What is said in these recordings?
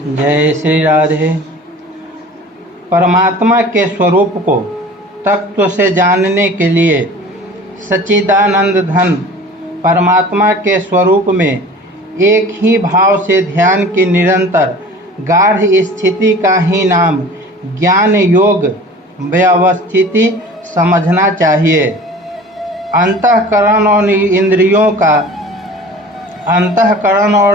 जय श्री राधे। परमात्मा के स्वरूप को तत्व से जानने के लिए सच्चिदानंद घन परमात्मा के स्वरूप में एक ही भाव से ध्यान की निरंतर गाढ़ स्थिति का ही नाम ज्ञान योग व्यवस्थिति समझना चाहिए। अंतःकरण और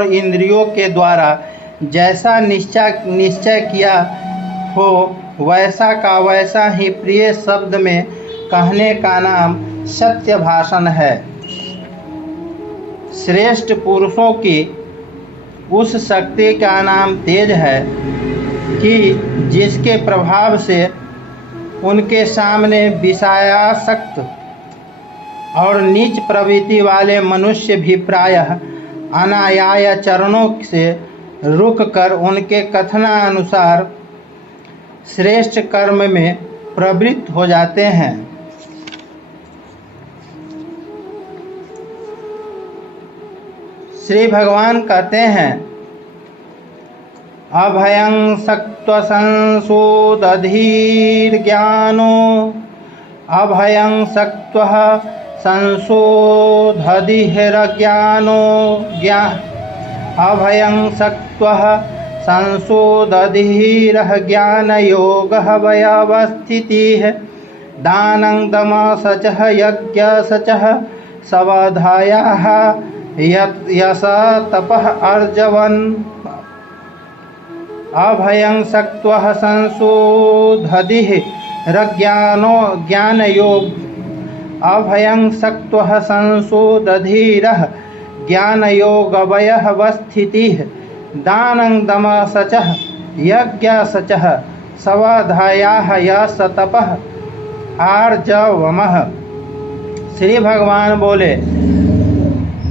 इंद्रियों के द्वारा जैसा निश्चय किया हो वैसा का वैसा ही प्रिय शब्द में कहने का नाम सत्य भाषण है। श्रेष्ठ पुरुषों की उस शक्ति का नाम तेज है कि जिसके प्रभाव से उनके सामने विषयासक्त और नीच प्रवृत्ति वाले मनुष्य भी प्रायः अनायास चरणों से रुक कर उनके कथनानुसार श्रेष्ठ कर्म में प्रवृत्त हो जाते हैं। श्री भगवान कहते हैं, अभयं सत्व संशोधधीर ज्ञानो अभयं सत्व संशोधधिरज्ञानो अभयं सत्वः संशोधधिरः ज्ञानयोगः व्यवस्थितिः दानं दमसचः यज्ञसचः स्वाध्यायः यश तपः अर्जवन्। अभयं सत्वः संशोधधिरज्ञानो ज्ञानयोग अभयं सत्वः संशोधधिरः ज्ञानयोगव्यवस्थितिः दानं दमसचः यज्ञसचः स्वाध्यायः यश तपः आर्जवमः। श्री भगवान बोले,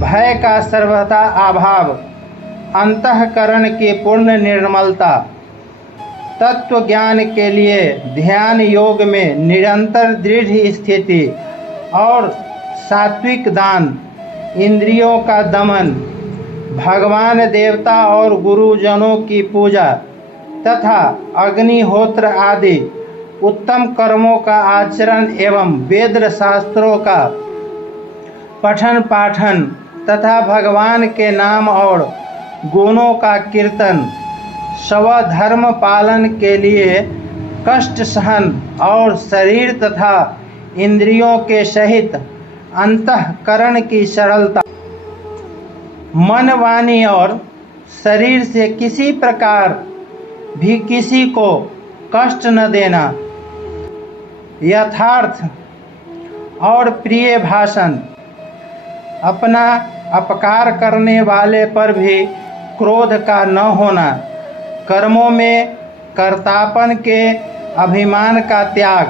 भय का सर्वथा अभाव, अंतःकरण की पूर्ण निर्मलता, तत्व ज्ञान के लिए ध्यान योग में निरंतर दृढ़ स्थिति और सात्विक दान, इंद्रियों का दमन, भगवान देवता और गुरुजनों की पूजा तथा अग्निहोत्र आदि उत्तम कर्मों का आचरण एवं वेद शास्त्रों का पठन पाठन तथा भगवान के नाम और गुणों का कीर्तन, स्वधर्म पालन के लिए कष्ट सहन और शरीर तथा इंद्रियों के सहित अंतःकरण की सरलता, मन वाणी और शरीर से किसी प्रकार भी किसी को कष्ट न देना, यथार्थ और प्रिय भाषण, अपना अपकार करने वाले पर भी क्रोध का न होना, कर्मों में कर्तापन के अभिमान का त्याग,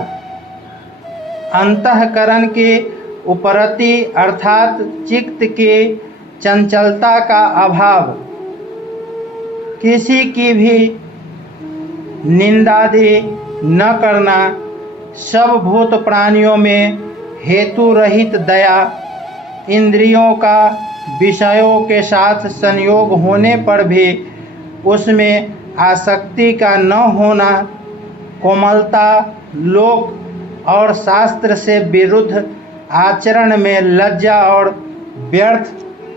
अंतःकरण की उपरति अर्थात चित्त की चंचलता का अभाव, किसी की भी निंदादि न करना, सब भूत प्राणियों में हेतु रहित दया, इंद्रियों का विषयों के साथ संयोग होने पर भी उसमें आसक्ति का न होना, कोमलता, लोक और शास्त्र से विरुद्ध आचरण में लज्जा और व्यर्थ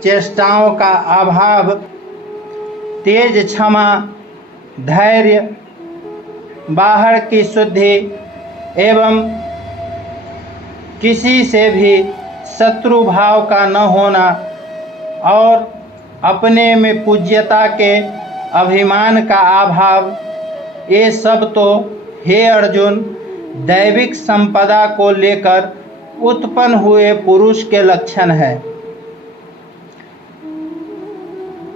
चेष्टाओं का अभाव, तेज क्षमा, धैर्य, बाहर की शुद्धि एवं किसी से भी शत्रु भाव का न होना और अपने में पूज्यता के अभिमान का अभाव, ये सब तो हे अर्जुन दैविक संपदा को लेकर उत्पन्न हुए पुरुष के लक्षण है।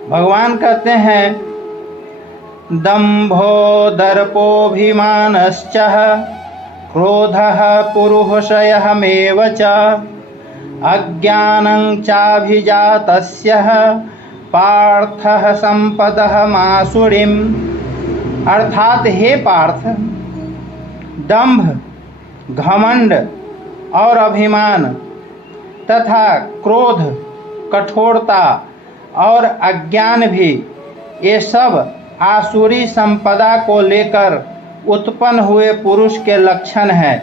भगवान कहते हैं, दंभो दर्पोऽभिमानश्च क्रोधः पुरुषयमेव च अज्ञानं चाभिजातस्य पार्थः संपदः मासुरीम्। अर्थात हे पार्थ, दंभ, घमंड और अभिमान तथा क्रोध, कठोरता और अज्ञान भी, ये सब आसुरी संपदा को लेकर उत्पन्न हुए पुरुष के लक्षण हैं।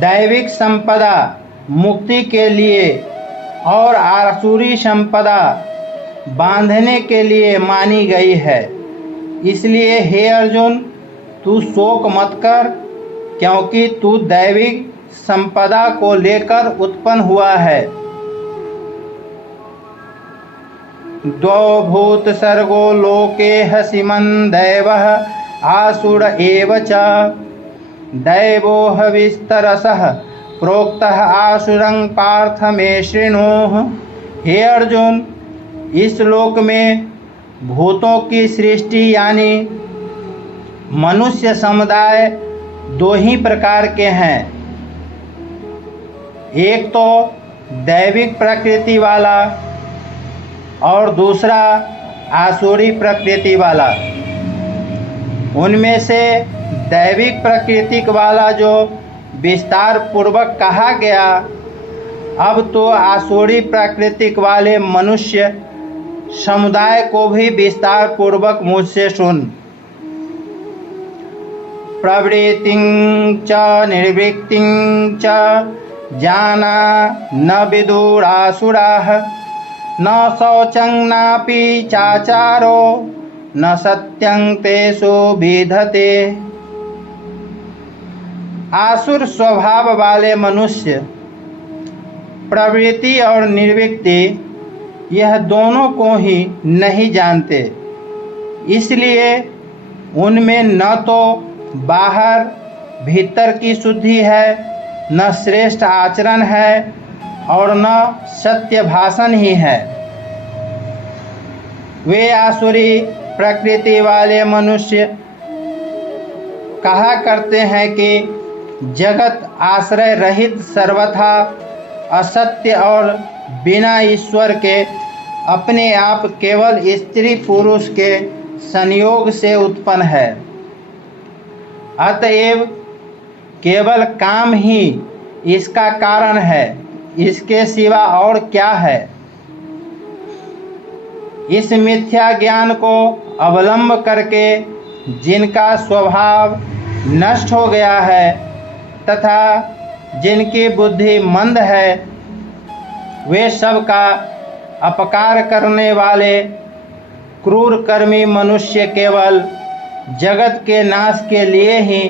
दैविक संपदा मुक्ति के लिए और आसुरी संपदा बांधने के लिए मानी गई है। इसलिए हे अर्जुन, तू शोक मत कर, क्योंकि तू दैविक संपदा को लेकर उत्पन्न हुआ है। द्वौ भूत सर्गो लोके हसिमन दैवः आसुर एव च दैवो हविस्तरसः प्रोक्तः आसुरं पार्थ मे शृणुः। हे अर्जुन, इस लोक में भूतों की सृष्टि यानी मनुष्य समुदाय दो ही प्रकार के हैं। एक तो दैविक प्रकृति वाला और दूसरा आसुरी प्रकृति वाला। उनमें से दैविक प्रकृति वाला जो विस्तार पूर्वक कहा गया, अब तो आसुरी प्राकृतिक वाले मनुष्य समुदाय को भी विस्तार पूर्वक मुझसे सुन। प्रवृत्तिं च निर्वृत्तिं च जाना न विदुरासुराः न शौचं नापि चाचारो न सत्यं तेषु विधते। आसुर स्वभाव वाले मनुष्य प्रवृत्ति और निर्वृत्ति यह दोनों को ही नहीं जानते, इसलिए उनमें न तो बाहर भीतर की शुद्धि है, न श्रेष्ठ आचरण है और न सत्य भाषण ही है। वे आसुरी प्रकृति वाले मनुष्य कहा करते हैं कि जगत आश्रय रहित सर्वथा असत्य और बिना ईश्वर के अपने आप केवल स्त्री पुरुष के संयोग से उत्पन्न है। अतएव केवल काम ही इसका कारण है, इसके सिवा और क्या है। इस मिथ्या ज्ञान को अवलंब करके जिनका स्वभाव नष्ट हो गया है तथा जिनकी बुद्धि मंद है, वे सब का अपकार करने वाले क्रूर कर्मी मनुष्य केवल जगत के नाश के लिए ही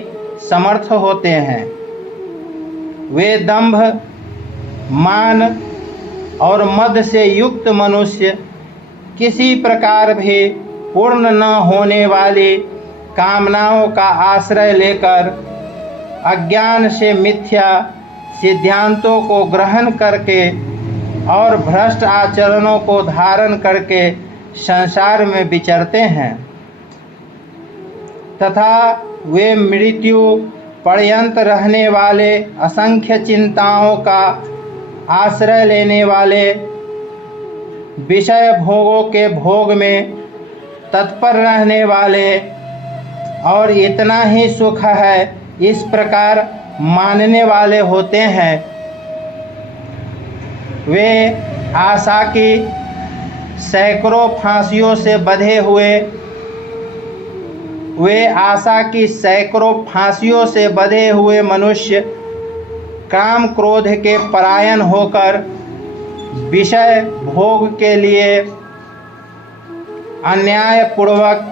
समर्थ होते हैं। वे दंभ, मान और मद से युक्त मनुष्य किसी प्रकार भी पूर्ण न होने वाली कामनाओं का आश्रय लेकर अज्ञान से मिथ्या सिद्धांतों को ग्रहण करके और भ्रष्ट आचरणों को धारण करके संसार में विचरते हैं तथा वे मृत्यु पर्यंत रहने वाले असंख्य चिंताओं का आश्रय लेने वाले विषय भोगों के भोग में तत्पर रहने वाले और इतना ही सुख है इस प्रकार मानने वाले होते हैं। वे आशा की सैकड़ों फांसियों से बंधे हुए मनुष्य काम क्रोध के परायण होकर विषय भोग के लिए अन्यायपूर्वक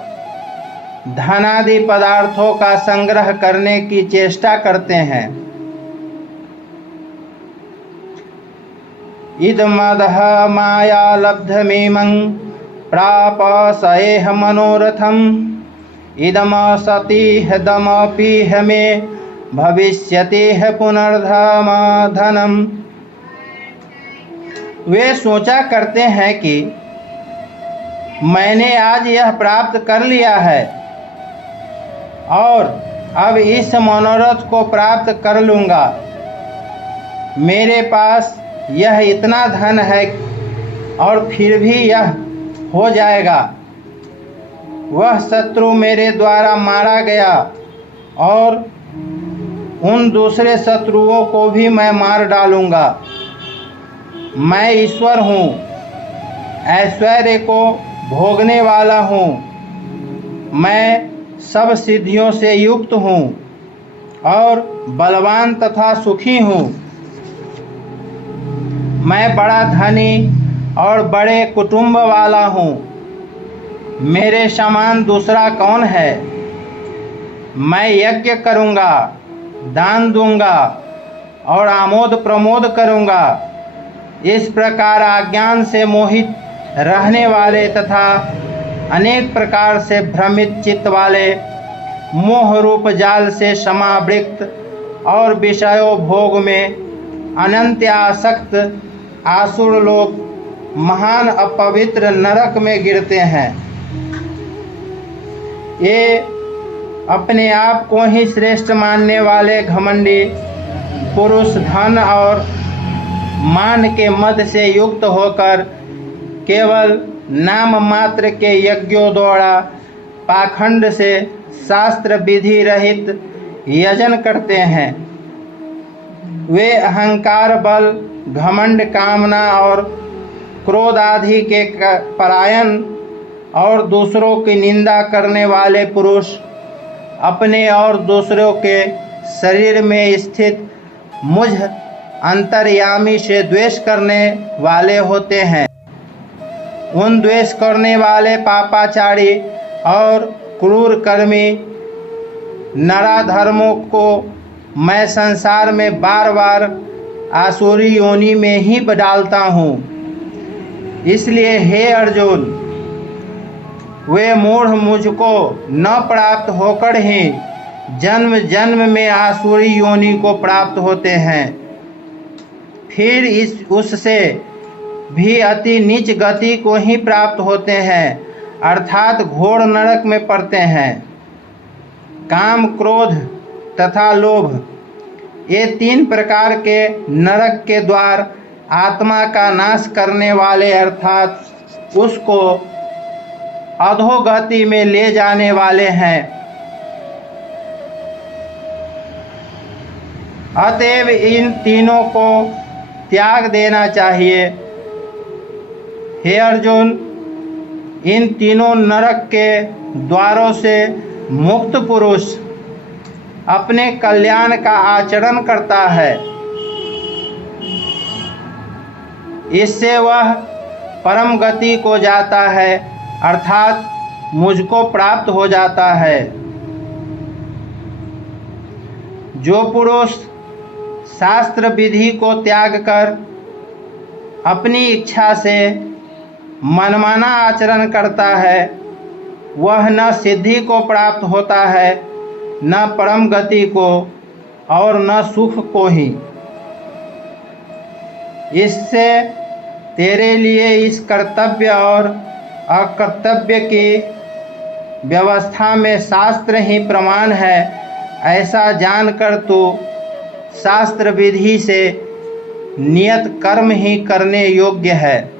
धनादि पदार्थों का संग्रह करने की चेष्टा करते हैं। इदमदह माया लब्धमीमं प्राप सएह मनोरथम इदम सतीह दमपीह मे भविष्यतिह पुनर्धम धनम। वे सोचा करते हैं कि मैंने आज यह प्राप्त कर लिया है और अब इस मनोरथ को प्राप्त कर लूँगा। मेरे पास यह इतना धन है और फिर भी यह हो जाएगा। वह शत्रु मेरे द्वारा मारा गया और उन दूसरे शत्रुओं को भी मैं मार डालूँगा। मैं ईश्वर हूँ, ऐश्वर्य को भोगने वाला हूँ मैं सब सिद्धियों से युक्त हूँ और बलवान तथा सुखी हूँ। मैं बड़ा धनी और बड़े कुटुंब वाला हूँ। मेरे समान दूसरा कौन है? मैं यज्ञ करूँगा, दान दूंगा और आमोद प्रमोद करूँगा। इस प्रकार अज्ञान से मोहित रहने वाले तथा अनेक प्रकार से भ्रमित चित्त वाले, मोह रूप जाल से समावृत और विषयों भोग में अनंत आसक्त आसुर लोग महान अपवित्र नरक में गिरते हैं। ये अपने आप को ही श्रेष्ठ मानने वाले घमंडी पुरुष धन और मान के मद से युक्त होकर केवल नाम मात्र के यज्ञों द्वारा पाखंड से शास्त्र विधि रहित यजन करते हैं। वे अहंकार, बल, घमंड, कामना और क्रोध आदि के परायण और दूसरों की निंदा करने वाले पुरुष अपने और दूसरों के शरीर में स्थित मुझ अंतर्यामी से द्वेष करने वाले होते हैं। उन द्वेष करने वाले पापाचारी और क्रूर कर्मी नराधर्मों को मैं संसार में बार बार आसुरी योनि में ही डालता हूँ। इसलिए हे अर्जुन, वे मूढ़ मुझको न प्राप्त होकर ही जन्म जन्म में आसुरी योनि को प्राप्त होते हैं, फिर उससे भी अति नीच गति को ही प्राप्त होते हैं, अर्थात घोर नरक में पड़ते हैं। काम, क्रोध तथा लोभ, ये तीन प्रकार के नरक के द्वार आत्मा का नाश करने वाले अर्थात उसको अधोगति में ले जाने वाले हैं। अतएव इन तीनों को त्याग देना चाहिए। हे अर्जुन, इन तीनों नरक के द्वारों से मुक्त पुरुष अपने कल्याण का आचरण करता है। इससे वह परम गति को जाता है, अर्थात मुझको प्राप्त हो जाता है। जो पुरुष शास्त्र विधि को त्याग कर अपनी इच्छा से मनमाना आचरण करता है, वह न सिद्धि को प्राप्त होता है, न परम गति को और न सुख को ही। इससे तेरे लिए इस कर्तव्य और अकर्तव्य की व्यवस्था में शास्त्र ही प्रमाण है, ऐसा जानकर तू शास्त्र विधि से नियत कर्म ही करने योग्य है।